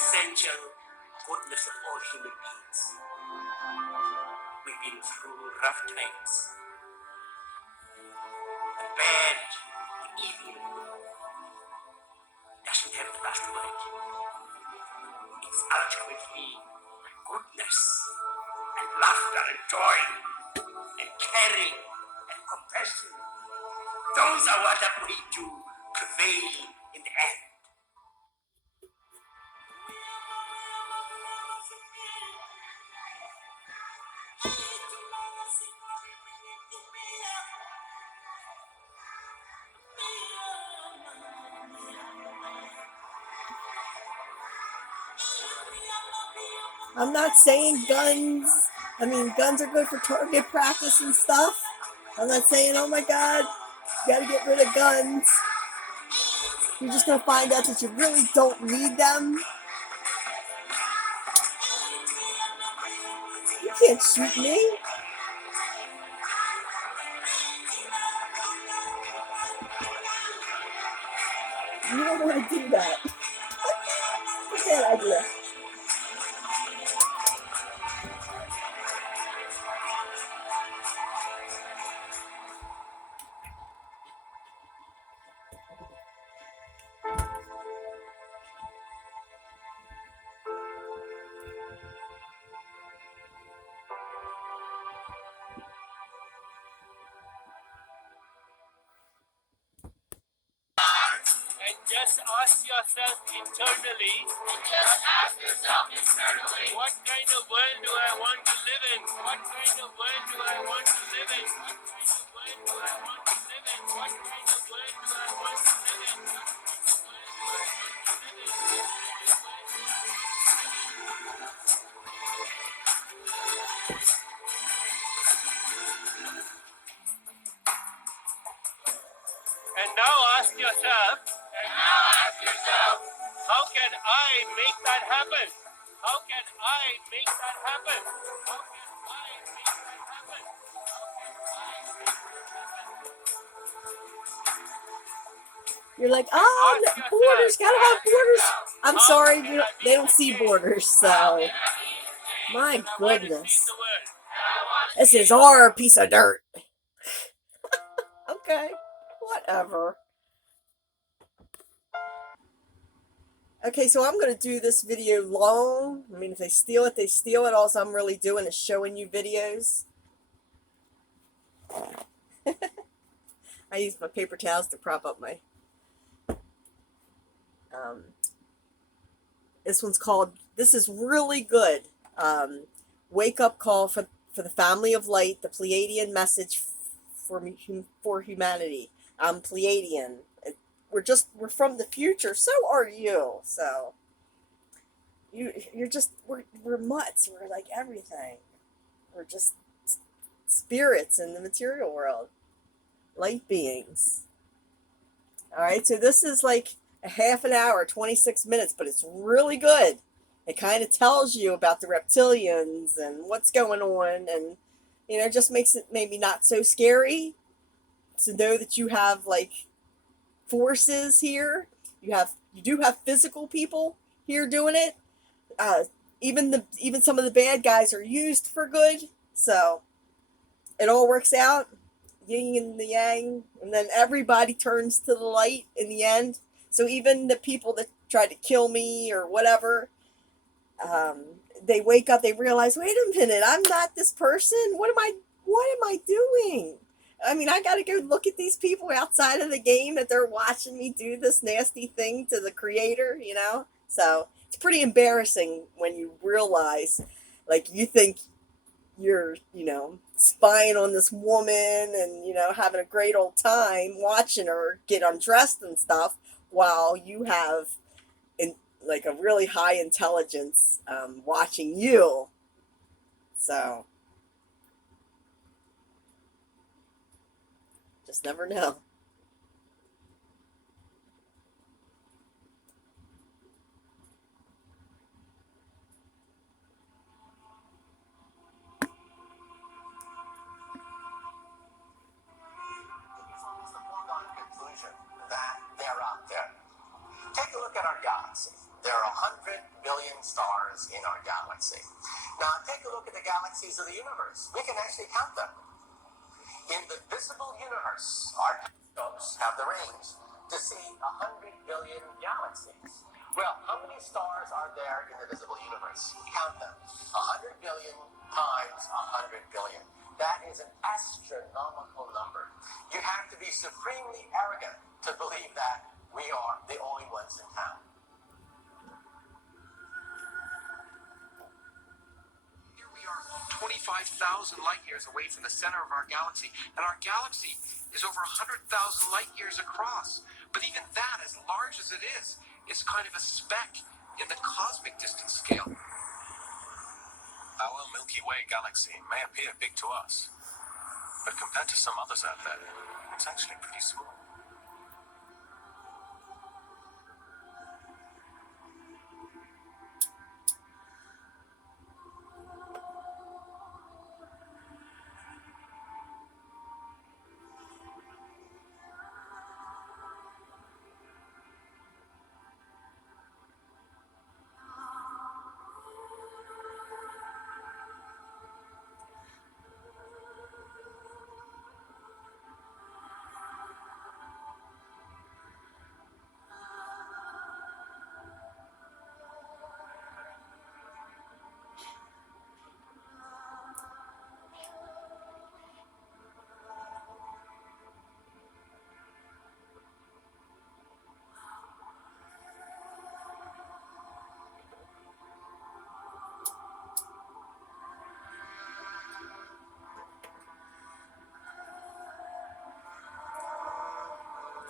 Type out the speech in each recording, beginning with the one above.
essential goodness of all human beings. We've been through rough times. The bad, the evil, doesn't have the last word. It's ultimately goodness and laughter and joy and caring and compassion. Those are what are going to prevail in the end. I'm not saying guns. I mean, guns are good for target practice and stuff. I'm not saying, oh my God, you gotta get rid of guns. You're just gonna find out that you really don't need them. You can't shoot me. You don't want to do that. What's that idea? And just ask yourself internally, what kind of world do I want to live in? What kind of world do I want to live in? What kind of world do I want to live in? What kind of world do I want to live in? And now ask yourself, how can I make that happen? How can I make that happen? How can I make that happen? You're like, oh, borders, gotta have borders. I'm sorry, they don't see borders, so. My goodness. This is our piece of dirt. Okay, whatever. Okay, so I'm going to do this video long. I mean, if they steal it, they steal it. All I'm really doing is showing you videos. I use my paper towels to prop up my... this one's called, this is really good. Wake Up Call for the Family of Light, the Pleiadian Message for Humanity. I'm Pleiadian. We're from the future. So are you. So you're just, we're mutts. We're like everything. We're just spirits in the material world. Light beings. All right. So this is like a half an hour, 26 minutes, but it's really good. It kind of tells you about the reptilians and what's going on, and you know, just makes it maybe not so scary to know that you have like forces here. You do have physical people here doing it. Even some of the bad guys are used for good. So it all works out, yin and the yang, and then everybody turns to the light in the end. So even the people that tried to kill me or whatever, they wake up, they realize, wait a minute, I'm not this person. What am I doing? I mean, I got to go look at these people outside of the game that they're watching me do this nasty thing to the creator, you know? So it's pretty embarrassing when you realize, like, you think you're, you know, spying on this woman and, you know, having a great old time watching her get undressed and stuff while you have like a really high intelligence watching you. So just never know. That they're out there. Take a look at our galaxy. There are 100 billion stars in our galaxy. Now, take a look at the galaxies of the universe. We can actually count them. In the visible universe, our telescopes have the range to see 100 billion galaxies. Well, how many stars are there in the visible universe? Count them. 100 billion times 100 billion. That is an astronomical number. You have to be supremely arrogant to believe that we are the only ones in town. Here we are, 25,000 light years away from the center of our galaxy, and our galaxy is over 100,000 light years across. But even that, as large as it is kind of a speck in the cosmic distance scale. Our Milky Way galaxy may appear big to us, but compared to some others out there, it's actually pretty small.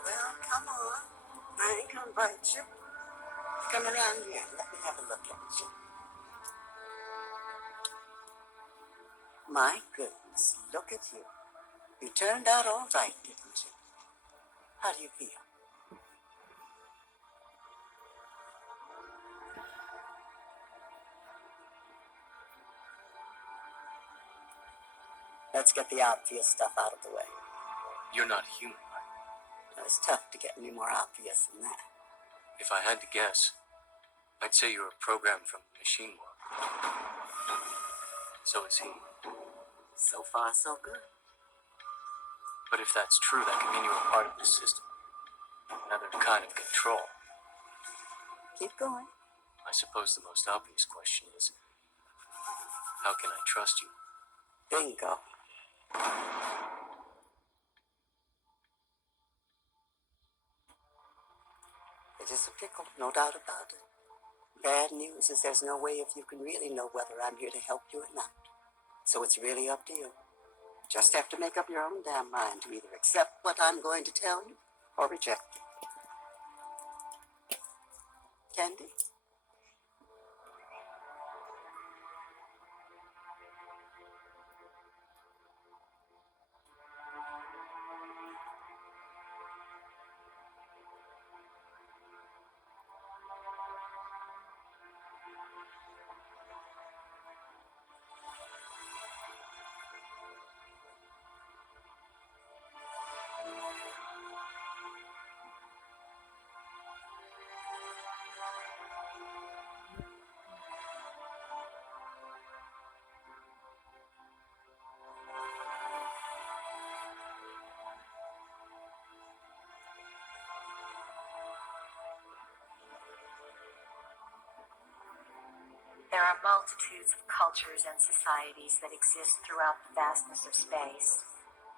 Well, come on. I ain't gonna bite you. Come around here. Let me have a look at you. My goodness, look at you. You turned out all right, didn't you? How do you feel? Let's get the obvious stuff out of the way. You're not human, right? It's tough to get any more obvious than that. If I had to guess, I'd say you're a program from the machine world. So is he. So far, so good. But if that's true, that can mean you're a part of the system. Another kind of control. Keep going. I suppose the most obvious question is, how can I trust you? Bingo. It is a pickle, no doubt about it. Bad news is there's no way if you can really know whether I'm here to help you or not. So it's really up to you. Just have to make up your own damn mind to either accept what I'm going to tell you or reject it. Candy? There are multitudes of cultures and societies that exist throughout the vastness of space,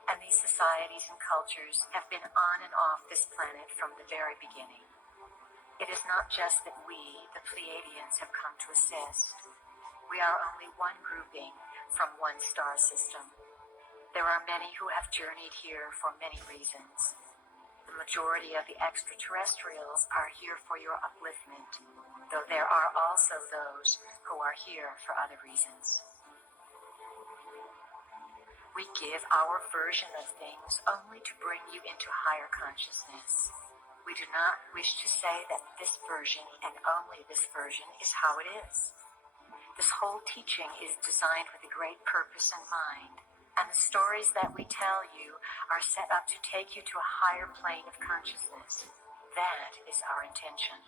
and these societies and cultures have been on and off this planet from the very beginning. It is not just that we, the Pleiadians, have come to assist. We are only one grouping from one star system. There are many who have journeyed here for many reasons. The majority of the extraterrestrials are here for your upliftment, though there are also those who are here for other reasons. We give our version of things only to bring you into higher consciousness. We do not wish to say that this version and only this version is how it is. This whole teaching is designed with a great purpose in mind, and the stories that we tell you are set up to take you to a higher plane of consciousness. That is our intention.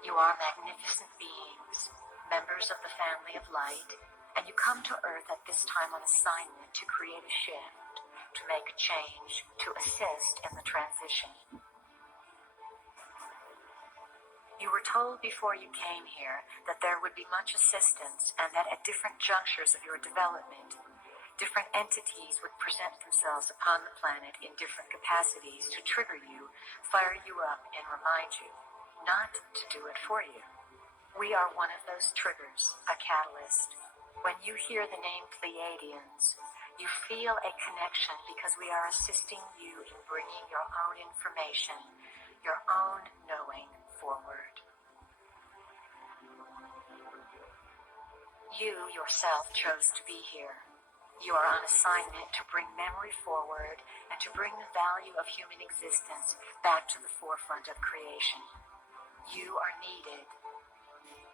You are magnificent beings, members of the family of light, and you come to Earth at this time on assignment to create a shift, to make a change, to assist in the transition. You were told before you came here that there would be much assistance and that at different junctures of your development, different entities would present themselves upon the planet in different capacities to trigger you, fire you up, and remind you not to do it for you. We are one of those triggers, a catalyst. When you hear the name Pleiadians, you feel a connection because we are assisting you in bringing your own information, your own knowing forward. You yourself chose to be here. You are on assignment to bring memory forward and to bring the value of human existence back to the forefront of creation. You are needed.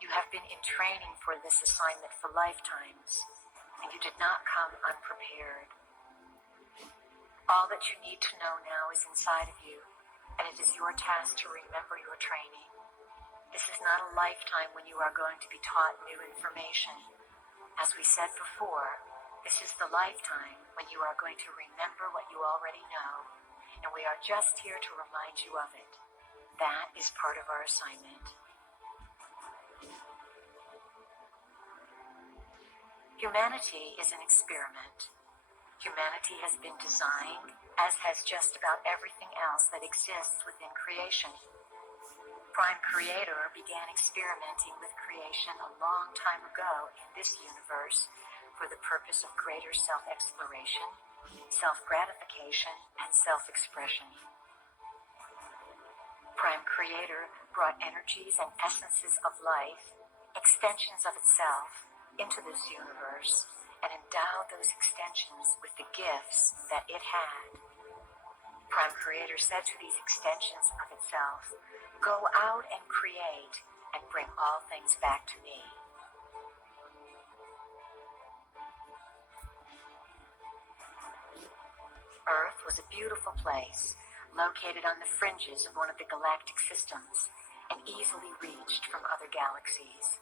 You have been in training for this assignment for lifetimes, and you did not come unprepared. All that you need to know now is inside of you, and it is your task to remember your training. This is not a lifetime when you are going to be taught new information. As we said before, this is the lifetime when you are going to remember what you already know, and we are just here to remind you of it. That is part of our assignment. Humanity is an experiment. Humanity has been designed, as has just about everything else that exists within creation. Prime Creator began experimenting with creation a long time ago in this universe for the purpose of greater self-exploration, self-gratification, and self-expression. Prime Creator brought energies and essences of life, extensions of itself, into this universe and endowed those extensions with the gifts that it had. Prime Creator said to these extensions of itself, "Go out and create and bring all things back to me." Earth was a beautiful place, located on the fringes of one of the galactic systems and easily reached from other galaxies.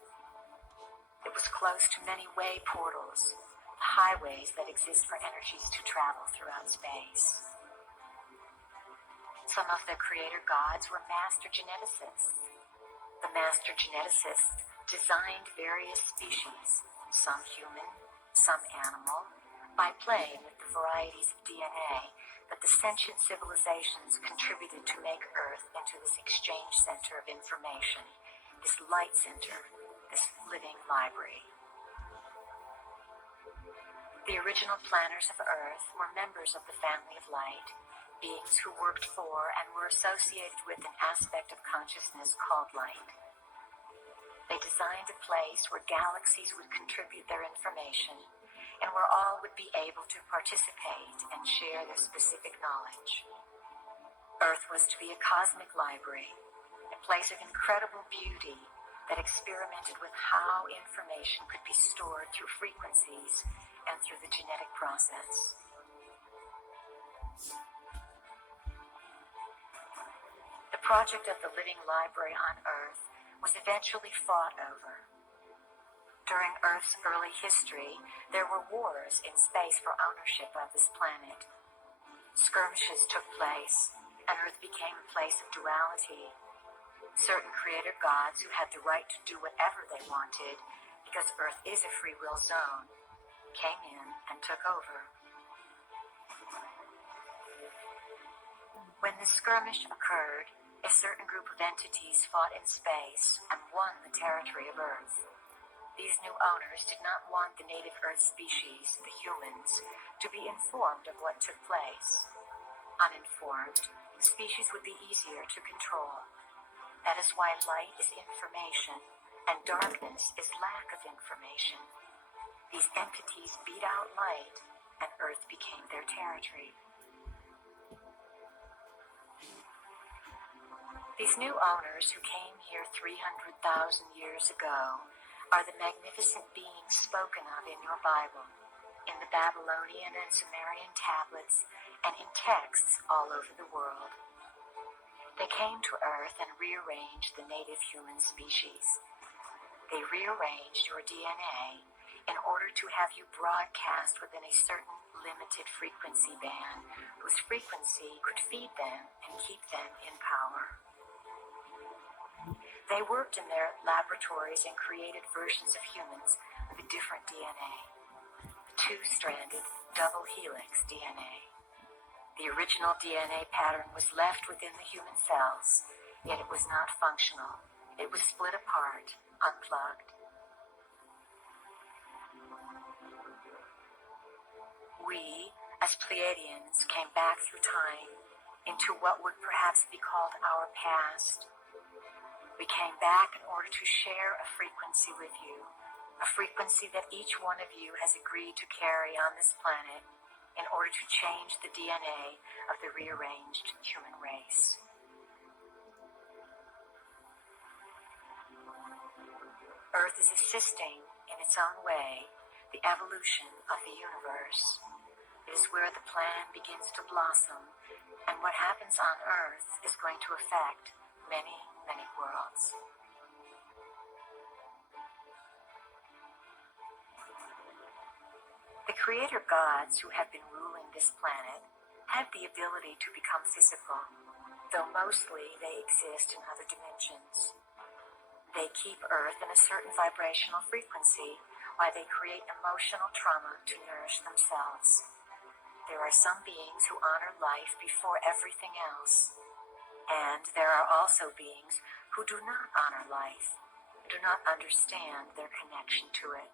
It was close to many way portals, the highways that exist for energies to travel throughout space. Some of the creator gods were master geneticists. The master geneticists designed various species, some human, some animal, by playing with the varieties of DNA that the sentient civilizations contributed to make Earth into this exchange center of information, this light center, this living library. The original planners of Earth were members of the family of light, beings who worked for and were associated with an aspect of consciousness called light. They designed a place where galaxies would contribute their information and where all would be able to participate and share their specific knowledge. Earth was to be a cosmic library, a place of incredible beauty that experimented with how information could be stored through frequencies and through the genetic process. The project of the living library on Earth was eventually fought over. During Earth's early history, there were wars in space for ownership of this planet. Skirmishes took place, and Earth became a place of duality. Certain creator gods who had the right to do whatever they wanted, because Earth is a free will zone, came in and took over. When this skirmish occurred, a certain group of entities fought in space and won the territory of Earth. These new owners did not want the native Earth species, the humans, to be informed of what took place. Uninformed, the species would be easier to control. That is why light is information, and darkness is lack of information. These entities beat out light, and Earth became their territory. These new owners who came here 300,000 years ago are the magnificent beings spoken of in your Bible, in the Babylonian and Sumerian tablets, and in texts all over the world. They came to Earth and rearranged the native human species. They rearranged your DNA in order to have you broadcast within a certain limited frequency band whose frequency could feed them and keep them in power. They worked in their laboratories and created versions of humans with a different DNA, the two-stranded double helix DNA. The original DNA pattern was left within the human cells, yet it was not functional. It was split apart, unplugged. We, as Pleiadians, came back through time into what would perhaps be called our past. We came back in order to share a frequency with you, a frequency that each one of you has agreed to carry on this planet in order to change the DNA of the rearranged human race. Earth is assisting, in its own way, the evolution of the universe. It is where the plan begins to blossom, and what happens on Earth is going to affect many, many worlds. The creator gods who have been ruling this planet have the ability to become physical, though mostly they exist in other dimensions. They keep Earth in a certain vibrational frequency while they create emotional trauma to nourish themselves. There are some beings who honor life before everything else, and there are also beings who do not honor life, do not understand their connection to it.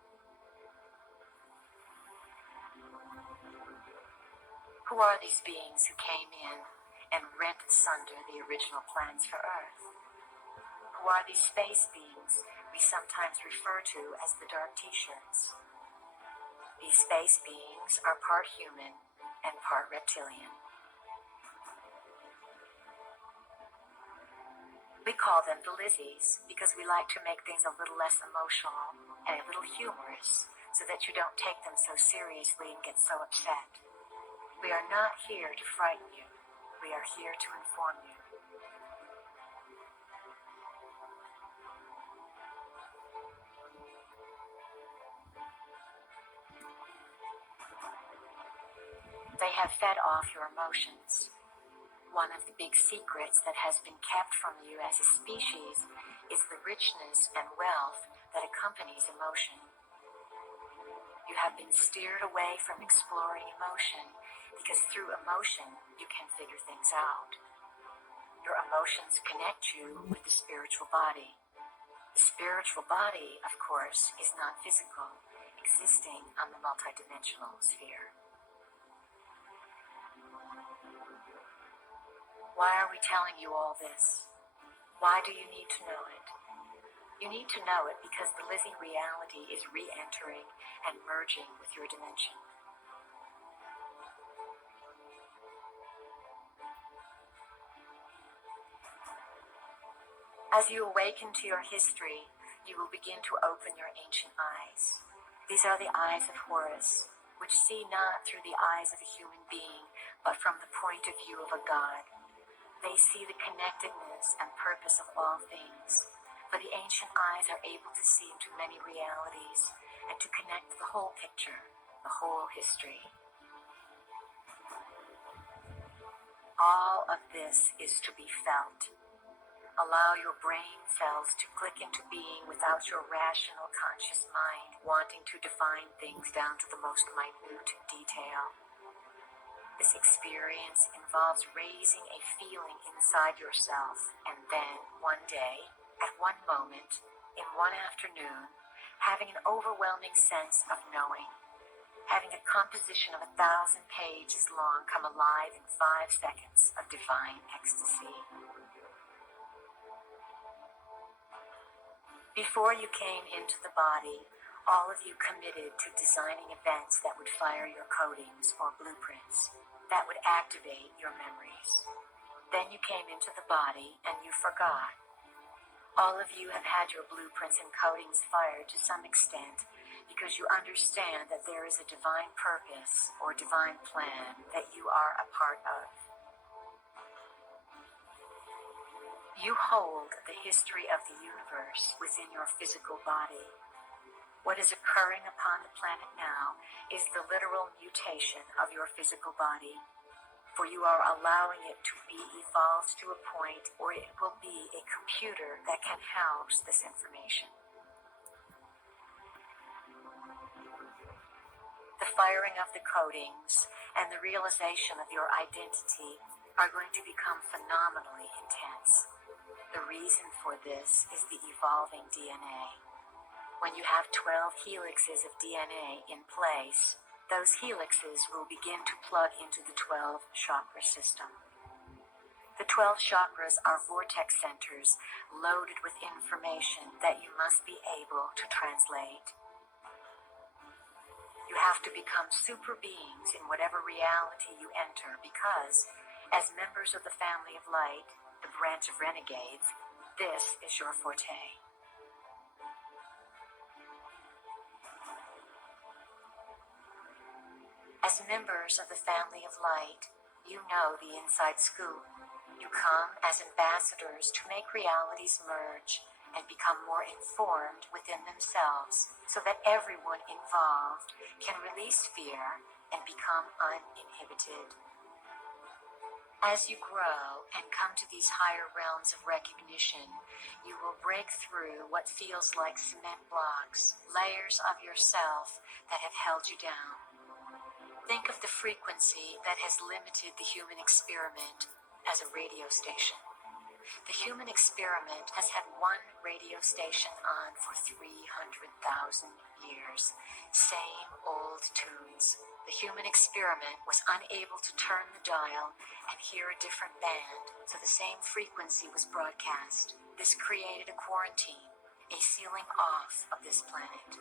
Who are these beings who came in and rent asunder the original plans for Earth? Who are these space beings we sometimes refer to as the dark t-shirts? These space beings are part human and part reptilian. We call them the Lizzies because we like to make things a little less emotional and a little humorous so that you don't take them so seriously and get so upset. We are not here to frighten you. We are here to inform you. They have fed off your emotions. One of the big secrets that has been kept from you as a species is the richness and wealth that accompanies emotion. You have been steered away from exploring emotion because through emotion you can figure things out. Your emotions connect you with the spiritual body. The spiritual body, of course, is not physical, existing on the multidimensional sphere. Why are we telling you all this? Why do you need to know it? You need to know it because the Lizzie reality is re-entering and merging with your dimension. As you awaken to your history, you will begin to open your ancient eyes. These are the eyes of Horus, which see not through the eyes of a human being, but from the point of view of a god. They see the connectedness and purpose of all things, for the ancient eyes are able to see into many realities and to connect the whole picture, the whole history. All of this is to be felt. Allow your brain cells to click into being without your rational conscious mind wanting to define things down to the most minute detail. This experience involves raising a feeling inside yourself and then, one day, at one moment, in one afternoon, having an overwhelming sense of knowing. Having a composition of 1,000 pages long come alive in 5 seconds of divine ecstasy. Before you came into the body, all of you committed to designing events that would fire your codings or blueprints, that would activate your memories. Then you came into the body and you forgot. All of you have had your blueprints and codings fired to some extent because you understand that there is a divine purpose or divine plan that you are a part of. You hold the history of the universe within your physical body. What is occurring upon the planet now is the literal mutation of your physical body, for you are allowing it to be evolved to a point where it will be a computer that can house this information. The firing of the codings and the realization of your identity are going to become phenomenally intense. The reason for this is the evolving DNA. When you have 12 helixes of DNA in place, those helixes will begin to plug into the 12 chakra system. The 12 chakras are vortex centers loaded with information that you must be able to translate. You have to become super beings in whatever reality you enter because, as members of the family of light, the branch of renegades, this is your forte. As members of the family of light, you know the inside scoop. You come as ambassadors to make realities merge and become more informed within themselves so that everyone involved can release fear and become uninhibited. As you grow and come to these higher realms of recognition, you will break through what feels like cement blocks, layers of yourself that have held you down. Think of the frequency that has limited the human experiment as a radio station. The human experiment has had one radio station on for 300,000 years. Same old tunes. The human experiment was unable to turn the dial and hear a different band, so the same frequency was broadcast. This created a quarantine, a sealing off of this planet.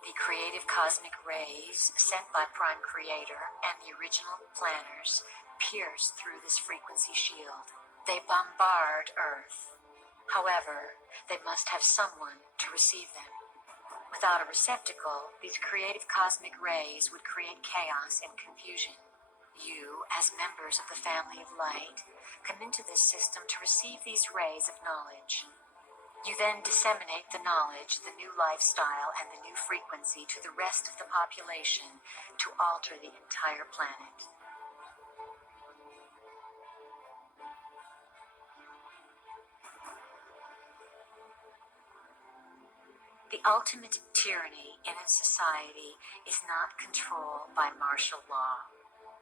The creative cosmic rays sent by Prime Creator and the original planners pierce through this frequency shield. They bombard Earth. However, they must have someone to receive them. Without a receptacle, these creative cosmic rays would create chaos and confusion. You, as members of the family of light, come into this system to receive these rays of knowledge. You then disseminate the knowledge, the new lifestyle, and the new frequency to the rest of the population to alter the entire planet. The ultimate tyranny in a society is not control by martial law.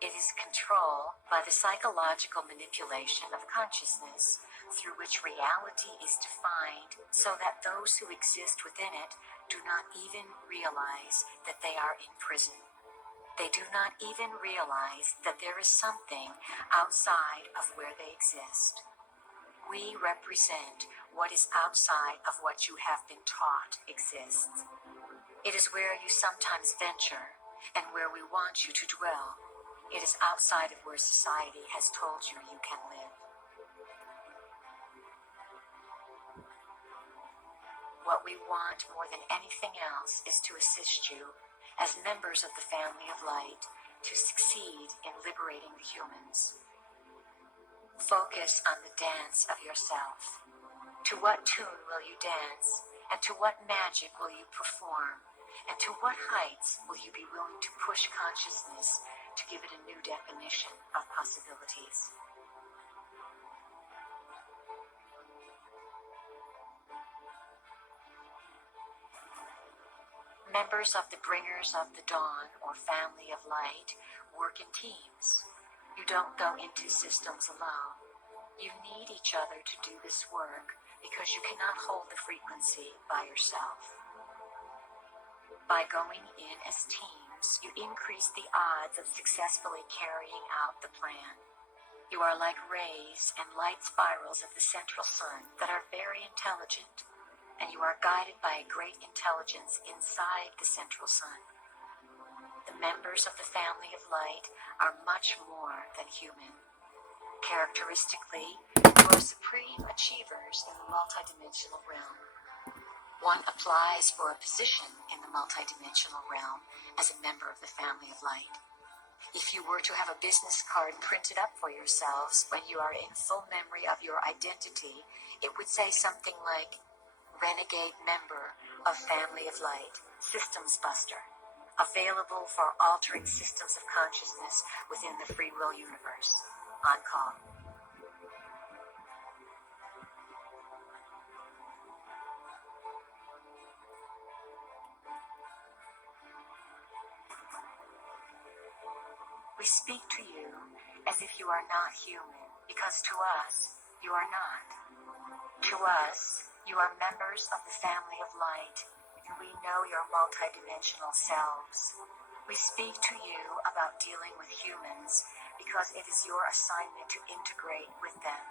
It is control by the psychological manipulation of consciousness through which reality is defined so that those who exist within it do not even realize that they are in prison. They do not even realize that there is something outside of where they exist. We represent what is outside of what you have been taught exists. It is where you sometimes venture and where we want you to dwell. It is outside of where society has told you you can live. What we want more than anything else is to assist you, as members of the family of light, to succeed in liberating the humans. Focus on the dance of yourself. To what tune will you dance? And to what magic will you perform? And to what heights will you be willing to push consciousness to give it a new definition of possibilities? Members of the Bringers of the Dawn or Family of Light work in teams. You don't go into systems alone. You need each other to do this work because you cannot hold the frequency by yourself. By going in as teams, you increase the odds of successfully carrying out the plan. You are like rays and light spirals of the central sun that are very intelligent, and you are guided by a great intelligence inside the central sun. The members of the family of light are much more than human. Characteristically, you are supreme achievers in the multidimensional realm. One applies for a position in the multidimensional realm as a member of the family of light. If you were to have a business card printed up for yourselves when you are in full memory of your identity, it would say something like, Renegade member of Family of Light, Systems Buster. Available for altering systems of consciousness within the free will universe. On call. We speak to you as if you are not human, because to us, you are not. To us, you are members of the family of light, and we know your multidimensional selves. We speak to you about dealing with humans because it is your assignment to integrate with them,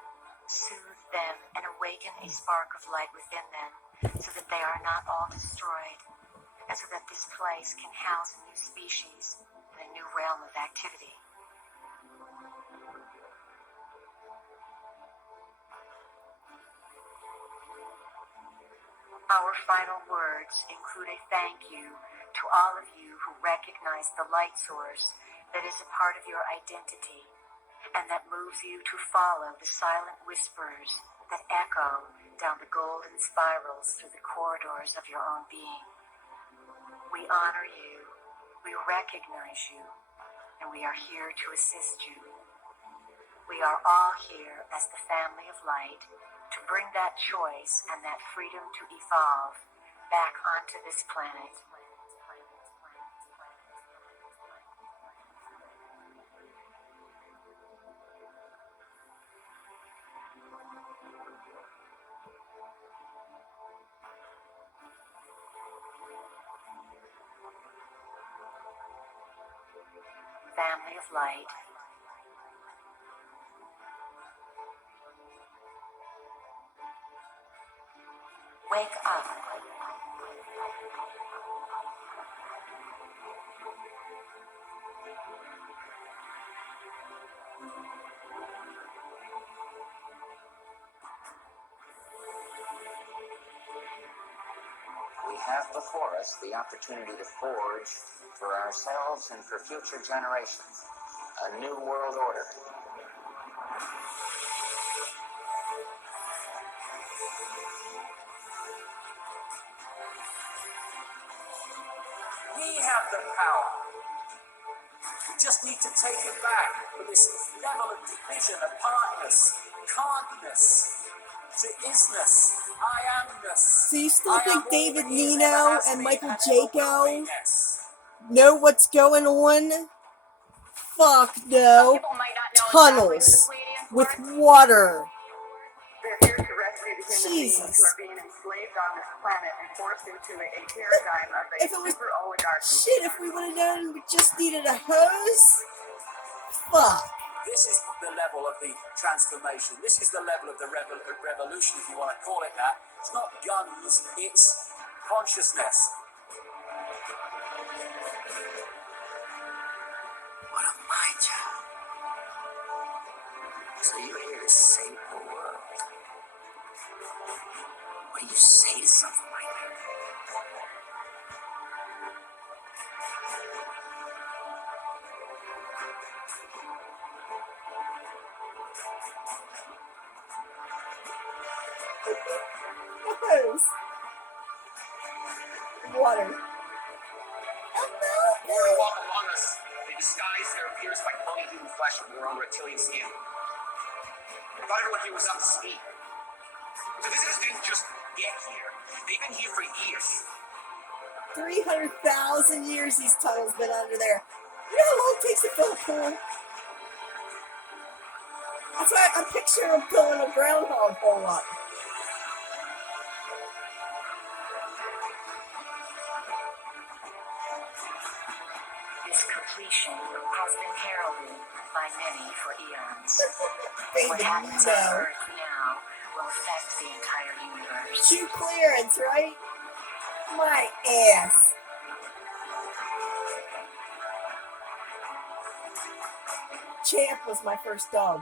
soothe them, and awaken a spark of light within them so that they are not all destroyed, and so that this place can house a new species and a new realm of activity. Our final words include a thank you to all of you who recognize the light source that is a part of your identity and that moves you to follow the silent whispers that echo down the golden spirals through the corridors of your own being. We honor you, we recognize you, and we are here to assist you. We are all here as the family of light to bring that choice and that freedom to evolve back onto this planet. Family of light. Wake up. We have before us the opportunity to forge for ourselves and for future generations a new world order. We have the power. We just need to take it back from this level of division, apartness, can'tness, to isness, I amness. So you still I think am David all that is, Nino ever has and been, Michael and ever will be, Jaco yes. know what's going on? Fuck no. Tunnels with water. They're here to rescue the human beings Jesus. who are being enslaved on this planet and forced into a paradigm of a If it was super oligarchy. shit, if we would have known we just needed a hose. Fuck. This is the level of the transformation. This is the level of the revolution, if you want to call it that. It's not guns, it's consciousness. What a my job. So you're here to save the world. What do you say to something like that? Hose. Water. Born to walk among us, they disguise their appearance by cloning human flesh with their own reptilian skin. I thought everyone here was up to speed. The visitors didn't just get here. They've been here for years. 300,000 years these tunnels been under there. You know how long it takes to fill a pool? That's why I'm picturing them filling a groundhog hole up. This completion has been heralded by many for eons. What David happens on Nino. Earth now will affect the entire universe. Shoe clearance, right? My ass. Champ was my first dog.